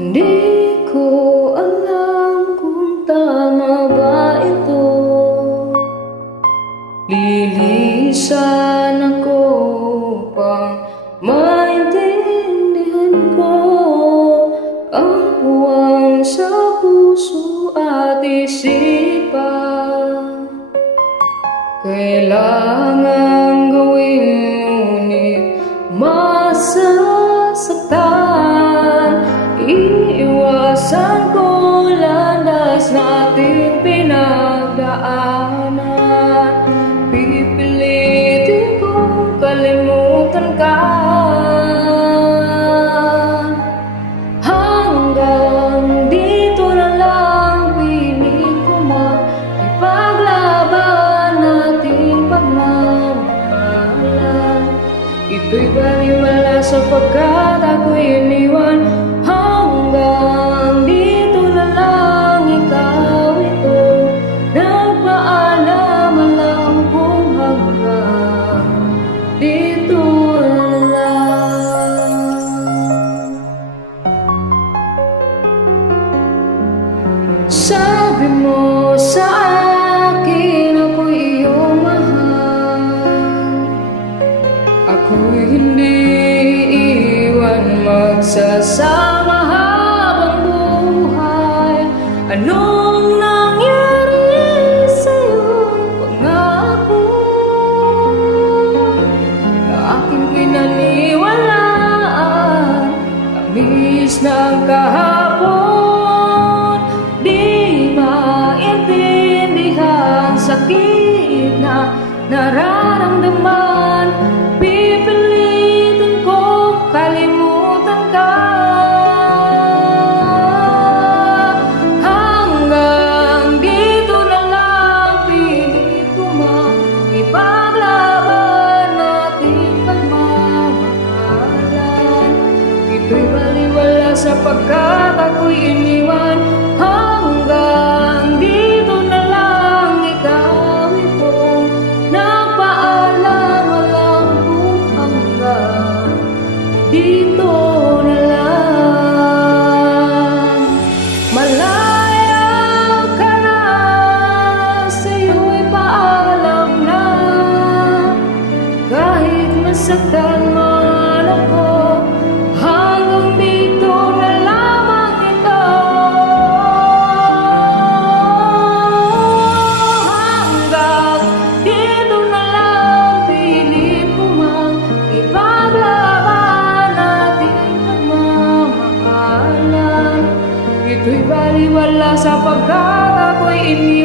Di ko alam kung tama ba ito. Lilisan ako pang maintindihan ko ang puwang sa puso at isipan. Kailangan gawin ngunit masasaktan. Iiwasan ko landas natin pinagdaanan. Pipilitin kong kalimutan ka. Hanggang dito na lang pilit ko ipaglaban nating pagmamahalan. Ito'y baliwala sapagkat ako'y iniwan. Hanggang dito na lang, ikaw ito. Nagpaalam lang kung hanggang dito na lang. Sabi mo sa akin ako'y iyong mahal. Ako'y hindi iiwan, magsasama habang buhay. Anong nangyari sa'yo? Pangako na aking pinaniwalaan. Tamis ng kahapon, di maintindihan. Sakit na nararamdaman. Pipilitin ko kalimutan ka. Hanggang dito na lang, pilit ko ipaglaban nating pagmamahalan. Ito'y baliwala sapagkat ako'y iniwan. Hanggang dito na lang, ikaw ito. Nagpaalam lang kung hanggang dito na lang. Malaya ka na, sa'yo'y paalam na. Kahit masaktan man ako, hanggang dito na lamang ito. Hanggang dito na lang, pilit ko ipaglaban nating pagmamahalan. Ito'y baliwala sapagkat ako'y